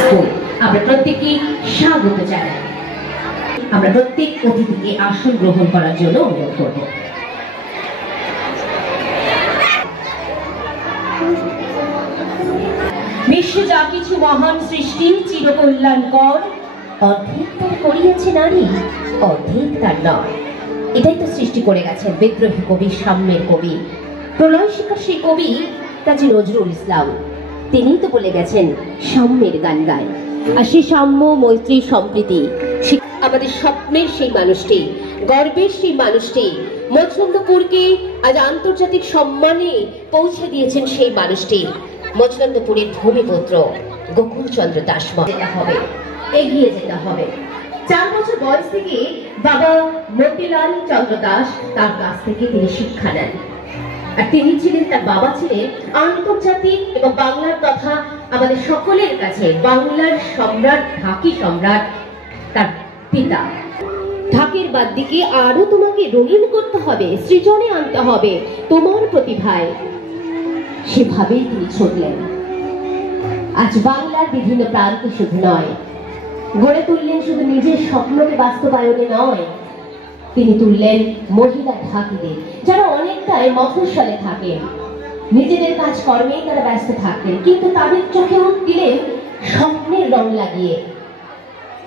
School. আমরা প্রত্যেককে স্বাগত জানাই। আমরা প্রত্যেক অতিথিকে আসন গ্রহণ করার জন্য অনুরোধ করব। বিশ্বে যা কিছু মহান সৃষ্টি চিরকল্যাণকর, অর্ধেক তার করিয়াছে নারী, অর্ধেক তার নয়। এটাই তো সৃষ্টি করে গেছেন বিদ্রোহী কবি, সাম্যের কবি, প্রলয় শিকার সেই কবি কাজী নজরুল ইসলাম। তিনিই তো বলে গেছেন সাম্যের গান গায়। আর সেই সাম্য, মৈত্রী, সম্প্রীতি আমাদের স্বপ্নের সেই মানুষটি, গর্বের সেই মানুষটি, মচনন্দপুরকে আজ আন্তর্জাতিক সম্মানে পৌঁছে দিয়েছেন সেই মানুষটি, মচনন্দপুরের ভূমিপুত্র গোকুলচন্দ্র দাস। যেতে হবে, এগিয়ে যেতে হবে। 4 বছর বয়স থেকে বাবা মতিলাল চন্দ্র দাস তার কাছ থেকে তিনি শিক্ষা নেন। আর তিনি ছিলেন, তার বাবা ছিলেন আন্তর্জাতিক এবং বাংলার তথা আমাদের সকলের কাছে বাংলার সম্রাট, ঢাকি সম্রাট তার পিতা। ঢাকের বাদ দিকে আরো তোমাকে রঙিন করতে হবে, সৃজনে আনতে হবে তোমার প্রতিভায়। সেভাবেই তিনি ছুটলেন। আজ বাংলার বিভিন্ন প্রান্তে শুধু নয়, গড়ে তুললেন শুধু নিজের স্বপ্নকে বাস্তবায়নে নয়, তিনি তুললেন মহিলা ঢাকিদের, যারা অনেকটাই মফস্বলে থাকেন, নিজেদের কাজকর্মে তারা ব্যস্ত থাকেন, কিন্তু তাদের চোখেও দিলেন স্বপ্নের রং লাগিয়ে।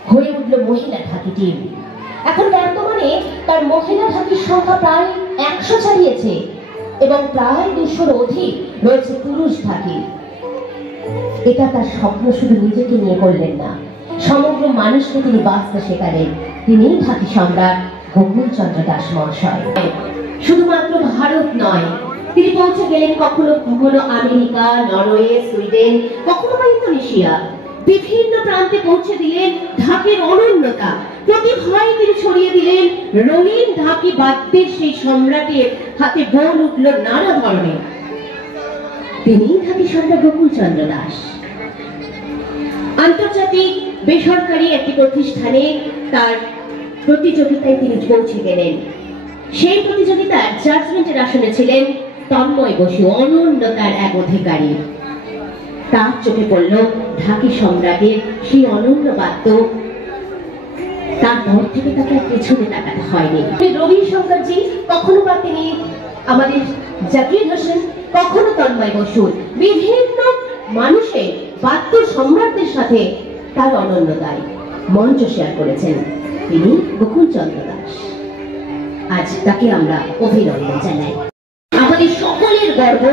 হয়ে উঠল মহিলা ঢাকি টিম। এখন বর্তমানে তার মহিলা ঢাকির সংখ্যা প্রায় 100 ছাড়িয়েছে এবং প্রায় 200-র অধিক রয়েছে পুরুষ ঢাকি। এটা তার স্বপ্ন শুধু নিজেকে নিয়ে করলেন না, সমগ্র মানুষকে তিনি বাঁচতে শেখালেন। তিনি ঢাকি সম্রাট গোকুলচন্দ্র দাস মহাশয়। শুধুমাত্র ভারত নয়, তিনি পৌঁছে গেলেন কখনো কখনো আমেরিকা, নরওয়ে, সুইডেন, কখনো বা ইন্দোনেশিয়া। বিভিন্ন প্রান্তে পৌঁছে দিলেন ঢাকের অনন্যতা, প্রতিভায় তিনি ছড়িয়ে দিলেন রঙিন ঢাকি বাদ্যের সেই সম্রাটের হাতে বল উঠল নানা ধরনের। তিনি ঢাকি সম্রাট গোকুলচন্দ্র দাস। আন্তর্জাতিক বেসরকারি একটি প্রতিষ্ঠানে তার প্রতিযোগিতায় তিনি পৌঁছে গেলেন। সেই প্রতিযোগিতার জাজমেন্টের আসনে ছিলেন তন্ময় বসু, অনন্যতার এক অধিকারী। তার চোখে পড়ল ঢাকি সম্রাটের সেই অনন্য বাদ্য। তারপর থেকে তাকে পেছনে তাকাতে হয়নি। রবিশঙ্করজি, কখনো বা তিনি আমাদের জাকির হোসেন, কখনো তন্ময় বসু, বিভিন্ন মানুষের বাদ্য সম্রাটদের সাথে তার অনন্যতায় মঞ্চ শেয়ার করেছেন তিনি গোকুলচন্দ্র দাস। আজ তাকে আমরা অভিনন্দন জানাই। আমাদের সকলের গর্ব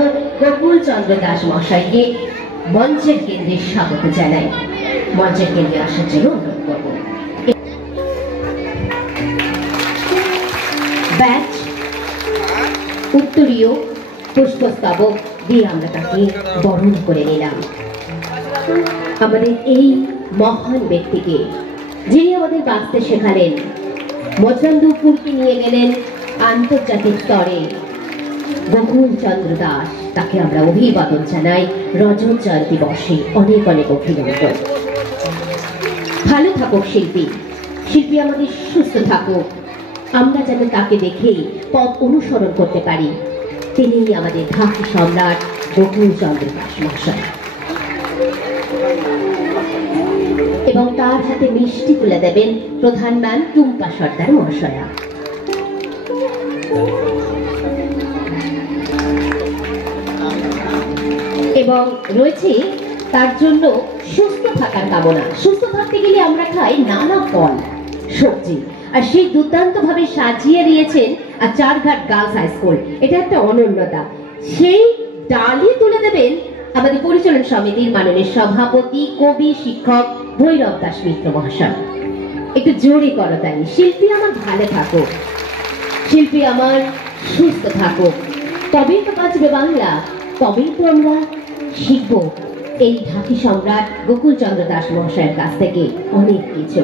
গোকুলচন্দ্র দাস মহাশয়কে মঞ্চের কেন্দ্রে স্বাগত জানাই। মঞ্চের কেন্দ্রে আসার জন্য অনুরোধ করব। ব্যাচ, উত্তরীয়, পুষ্পস্তবক দিয়ে আমরা তাকে বরণ করে নিলাম। আমাদের এই মহান ব্যক্তিকে, যিনি আমাদের বাঁচতে শেখালেন, মচনন্দপুরকে নিয়ে গেলেন আন্তর্জাতিক স্তরে, গোকুলচন্দ্র দাস, তাকে আমরা অভিবাদন জানাই। রজত জয়ন্তী বর্ষে অনেক অনেক অভিনন্দন। ভালো থাকুক শিল্পী, শিল্পী আমাদের সুস্থ থাকুক, আমরা যেন তাকে দেখেই পথ অনুসরণ করতে পারি। তিনি আমাদের ঢাকি সম্রাট গোকুলচন্দ্র দাস মহাশয়। এবং তার হাতে মিষ্টি তুলে দেবেন প্রধান ম্যাম টুম্পা সর্দার মহাশয়া। এবং রয়েছে তার জন্য সুস্থ থাকার কামনা। সুস্থ থাকতে গেলে আমরা খাই নানা ফল, সবজি, আর সেই দুর্দান্ত ভাবে সাজিয়ে দিয়েছেন আর চারঘাট গার্লস হাই স্কুল। এটা একটা অনন্যতা। সেই ডালি তুলে দেবেন আমাদের পরিচালন সমিতির মাননীয় সভাপতি, কবি, শিক্ষক ভৈরব দাস মিত্র মহাশয়। একটু জোরে করো তাই। শিল্পী আমার ভালো থাকুক, শিল্পী আমার সুস্থ থাকুক, তবেই তো বাঁচবে বাংলা, তবেই তো আমরা শিখব এই ঢাকি সম্রাট গোকুলচন্দ্র দাস মহাশয়ের কাছ থেকে অনেক কিছু।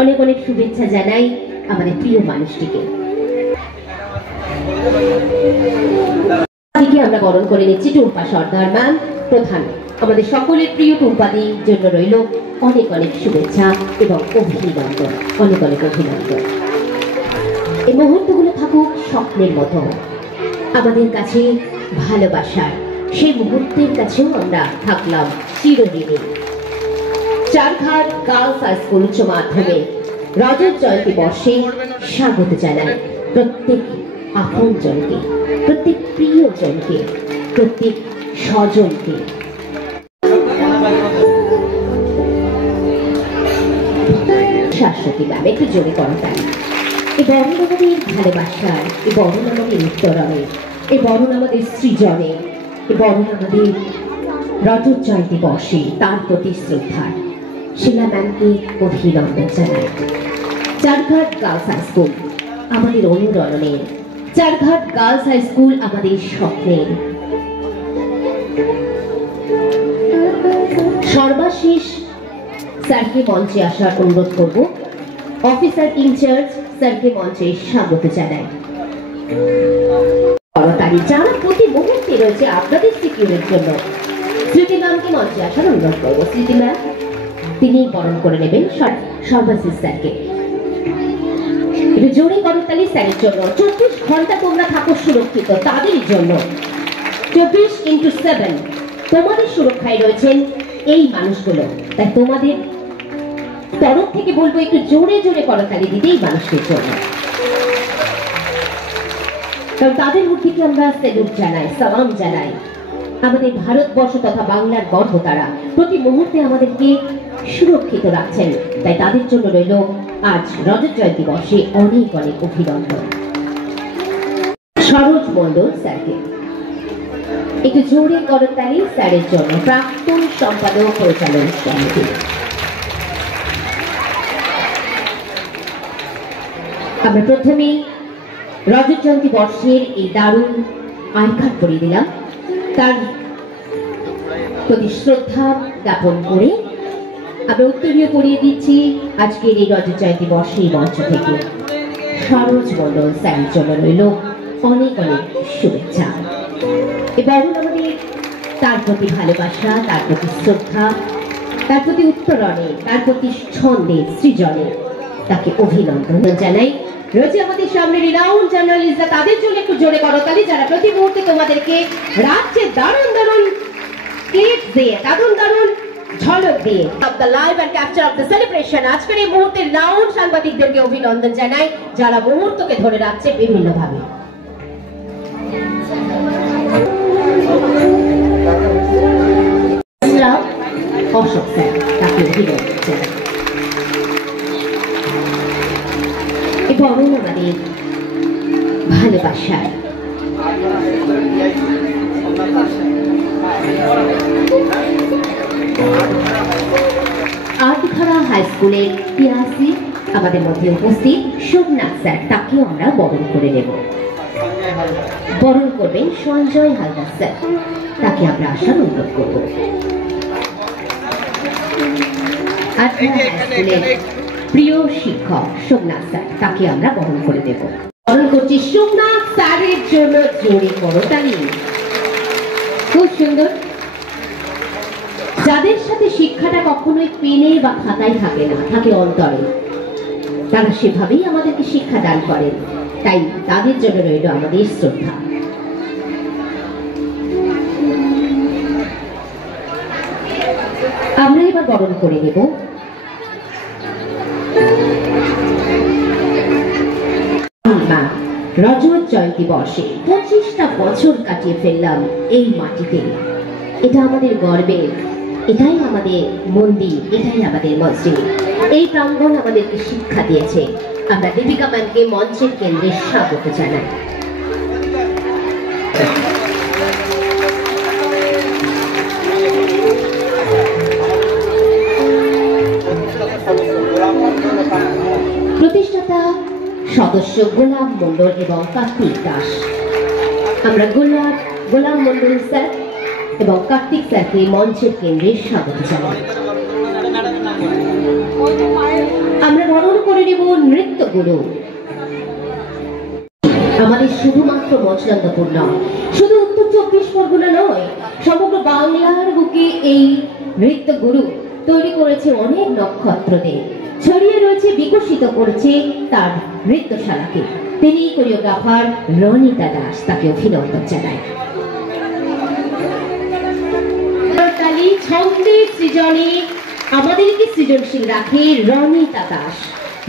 অনেক অনেক শুভেচ্ছা জানাই আমাদের প্রিয় মানুষটিকে। আমরা বরণ করে নিচ্ছি টুম্পা সর্দার ম্যাম প্রধান। আমাদের সকলের প্রিয় টুম্পাদির জন্য রইল অনেক অনেক শুভেচ্ছা এবং অভিনন্দন, অনেক অনেক অভিনন্দন। এই মুহূর্তগুলো থাকুক স্বপ্নের মতো আমাদের কাছে ভালোবাসার, সেই মুহূর্তের কাছেও আমরা থাকলাম চিরদিনই। চারঘাট গার্লস হাই স্কুল উচ্চ মাধ্যমিক রজত জয়ন্তী বর্ষে স্বাগত জানাই প্রত্যেক আপনজনকে, প্রত্যেক প্রিয়জনকে, প্রত্যেক স্বজনকে। শাশ্বতী ম্যাম, একটু জোরে করতাম। এই বরণ আমাদের ভালোবাসার, এই বরণ আমাদের উত্তরণের, এই বরণ আমাদের সৃজনে, এই বরণ আমাদের রজত জয়ন্তী বর্ষে তার প্রতি শ্রদ্ধার। শিলা ম্যামকে অভিনন্দন জানাই। চারঘাট গার্লস হাই স্কুল আমাদের অনুরণনের, চারঘাট গার্লস হাই স্কুল আমাদের স্বপ্নের। সর্বশেষ স্যারকে মঞ্চে আসার অনুরোধ করব। অফিসার ইনচার্জ স্যারকে মঞ্চে স্বাগত জানাই। করতালি যারা প্রতি মুহূর্তে রয়েছে আপনাদের সিকিউরের জন্য। স্মৃতি ম্যামকে মঞ্চে আসার অনুরোধ করবো। স্মৃতি ম্যাম, তিনি বরণ করে নেবেন সর্বশেষ স্যারকে। জোরে করতালি স্যারের জন্য। 24 ঘন্টা তোমরা থাকো সুরক্ষিত, তাদেরই জন্য। 24x7 তোমাদের সুরক্ষায় রয়েছেন এই মানুষগুলো। তাই তোমাদের তরফ থেকে বলবো একটু জোরে জোরে করতালি দিতে এই মানুষদের জন্য, কারণ তাদের মধ্যে আমরা সেলুট জানাই, সালাম জানাই। আমাদের ভারতবর্ষ তথা বাংলার গর্ব তারা, প্রতি মুহূর্তে আমাদেরকে সুরক্ষিত রাখছেন। তাই তাদের জন্য রইল আজ রজত জয়ন্তী বর্ষে অনেক অনেক অভিনন্দন। সরোজ মণ্ডল স্যারকে একটু জোরে করতালি স্যারের জন্য, প্রাক্তন সম্পাদক পরিচালন সমিতি। আমরা প্রথমেই রজত জয়ন্তী বর্ষের এই দারুণ আইকার্ড পরিয়ে দিলাম, তার প্রতি শ্রদ্ধা জ্ঞাপন করে আমরা উত্তরীয় পরিয়ে দিচ্ছি আজকের এই রজত জয়ন্তী বর্ষের মঞ্চ থেকে। সরোজ মণ্ডল স্যারের জন্য রইল অনেক অনেক শুভেচ্ছা এবং আমাদের তার প্রতি ভালোবাসা, তার প্রতি শ্রদ্ধা, তার প্রতি উত্তরণে, তার প্রতি ছন্দে, সৃজনে তাকে অভিনন্দন জানাই। রয়েছে আমাদের সামনে রিনাউন্ড জার্নালিস্টরা, তাদের জন্য একটু জোরে করতালি, যারা প্রতি মুহূর্তে তোমাদেরকে রাজ্যের দারুণ দারুণ ক্লিপ দিয়ে, দারুণ দারুণ ঝলক দিয়ে of the live and capture of the celebration আজকের এই মুহূর্তে রিনাউন্ড সাংবাদিকদেরকে অভিনন্দন জানাই, যারা মুহূর্তকে ধরে রাখছে বিভিন্নভাবে। অশোক স্যার, তাকে অভিনন্দন জানাই। এবং আমাদের ভালোবাসার আটঘরা হাই স্কুলের পিয়াসি আমাদের মধ্যে উপস্থিত সোমনাথ স্যার, তাকেও আমরা বরণ করে নেব। বরণ করবেন সঞ্জয় হালদার স্যার, তাকে আমরা আসার অনুরোধ করব। আটঘরা হাই স্কুলের প্রিয় শিক্ষক সোমনাথ স্যার, তাকে আমরা বরণ করে দেব। বরণ করছি সোমনাথ স্যারের জন্য জোরে করতালি। খুব সুন্দর। যাদের সাথে শিক্ষাটা কখনোই পেনে বা খাতায় থাকে না, থাকে অন্তরে, তারা সেভাবেই আমাদেরকে শিক্ষা দান করেন। তাই তাদের জন্য রইল আমাদের শ্রদ্ধা। আমরা এবার বরণ করে নেব রজত জয়ন্তী বর্ষে। 25টা বছর কাটিয়ে ফেললাম এই মাটিতে। এটা আমাদের গর্বের, এটাই আমাদের মন্দির, এটাই আমাদের মসজিদ। এই প্রাঙ্গণ আমাদেরকে শিক্ষা দিয়েছে। আমরা দীপিকা ম্যামকে মঞ্চের কেন্দ্রে স্বাগত জানাই। প্রতিষ্ঠাতা সদস্য গোলাম মণ্ডল এবং কার্তিক দাস। আমরা গোলাম মণ্ডল স্যার এবং কার্তিক স্যারকে মঞ্চের কেন্দ্রে স্বাগত জানাই। আমরা বরণ করে নেব নৃত্য গুরু। আমাদের শুধুমাত্র মচনন্দপুর নয়, শুধু উত্তর 24 পরগনা নয়, সমগ্র বাংলার বুকে এই নৃত্য গুরু তৈরি করেছে অনেক নক্ষত্রদের, ছড়িয়ে রয়েছে, বিকশিত করেছে তার নৃত্যশালাকে। তিনি কোরিওগ্রাফার রনিতা দাস, তাকে অভিনন্দন জানাই। ছন্দে সৃজনে আমাদেরকে সৃজনশীল রাখে রনিতা দাস,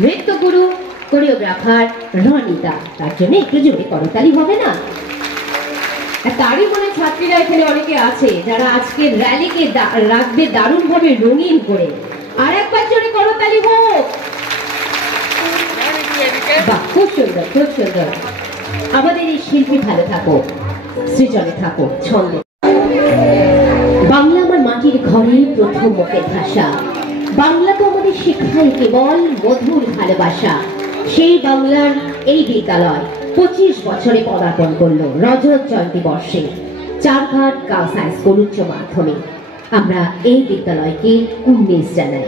নৃত্যগুরু কোরিওগ্রাফার রনিতা। তার জন্য একটু জোরে করতালি হবে না? তারই মনে ছাত্রীরা এখানে অনেকে আছে যারা আজকের র্যালিকে রাখবে দারুণভাবে রঙিন করে। আর একবার জোরে করতালি হোক। বাহ, খুব সুন্দর, খুব সুন্দর। আমাদের এই শিল্পী ভালো থাকো, সৃজনে থাকো, ছন্দে। বাংলা আমার মাটির ঘরে প্রথম মুখের ভাষা। বাংলা তো আমাদের শেখায় কেবল মধুর ভালোবাসা। সেই বাংলার এই বিদ্যালয় 25 বছরে পদার্পণ করলো রজত জয়ন্তী বর্ষে। চারঘাট গার্লস হাই স্কুল উচ্চ মাধ্যমিক। আমরা এই বিদ্যালয়কে 19 জানাই।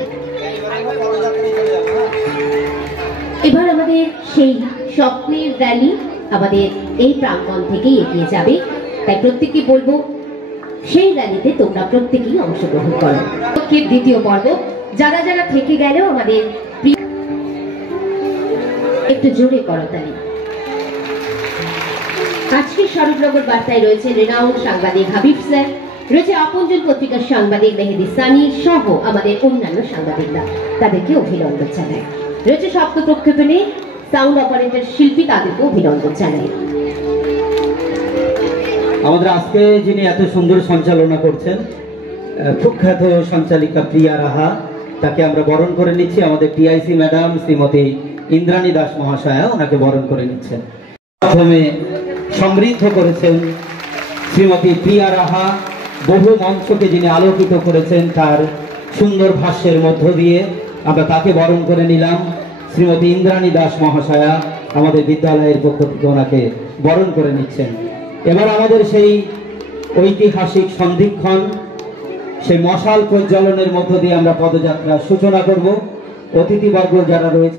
এবার আমাদের সেই স্বপ্নের র্যালি আমাদের এই প্রাঙ্গণ থেকে এগিয়ে যাবে। তাই প্রত্যেককে বলবো সেই র্যালিতে তোমরা প্রত্যেকেই অংশগ্রহণ করো। দ্বিতীয় পর্ব যারা যারা থেকে গেলেও আমাদের একটু জোরে করতালি। আজকে স্বরূপনগর বার্তায় রয়েছে রেনাউন্ড সাংবাদিক হাবিব স্যার, রয়েছে আপনজন পত্রিকার সাংবাদিক মেহেদি সানি সহ আমাদের অন্যান্য সাংবাদিকরা। তাদেরকে অভিনন্দন জানাই। রয়েছে শব্দ প্রক্ষেপণে সাউন্ড অপারেটর শিল্পী, তাদেরকে অভিনন্দন জানাই। আমাদের আজকে যিনি এত সুন্দর সঞ্চালনা করছেন, সুখ্যাত সঞ্চালিকা প্রিয়া রাহা, তাকে আমরা বরণ করে নিচ্ছি। আমাদের টিআইসি ম্যাডাম শ্রীমতী ইন্দ্রাণী দাস মহাশয়া ওনাকে বরণ করে নিচ্ছেন। প্রথমে সমৃদ্ধ করেছেন শ্রীমতী প্রিয়া রাহা, বহু মঞ্চকে যিনি আলোকিত করেছেন তার সুন্দর ভাষ্যের মধ্য দিয়ে আমরা তাকে বরণ করে নিলাম। শ্রীমতী ইন্দ্রাণী দাস মহাশয়া আমাদের বিদ্যালয়ের পক্ষ থেকে ওনাকে বরণ করে নিচ্ছেন। এবার আমাদের সেই ঐতিহাসিক সন্ধিক্ষণ, সেই মশাল প্রজ্বলনের মধ্য দিয়ে আমরা পদযাত্রার সূচনা করব। অতিথিবর্গ যারা রয়েছে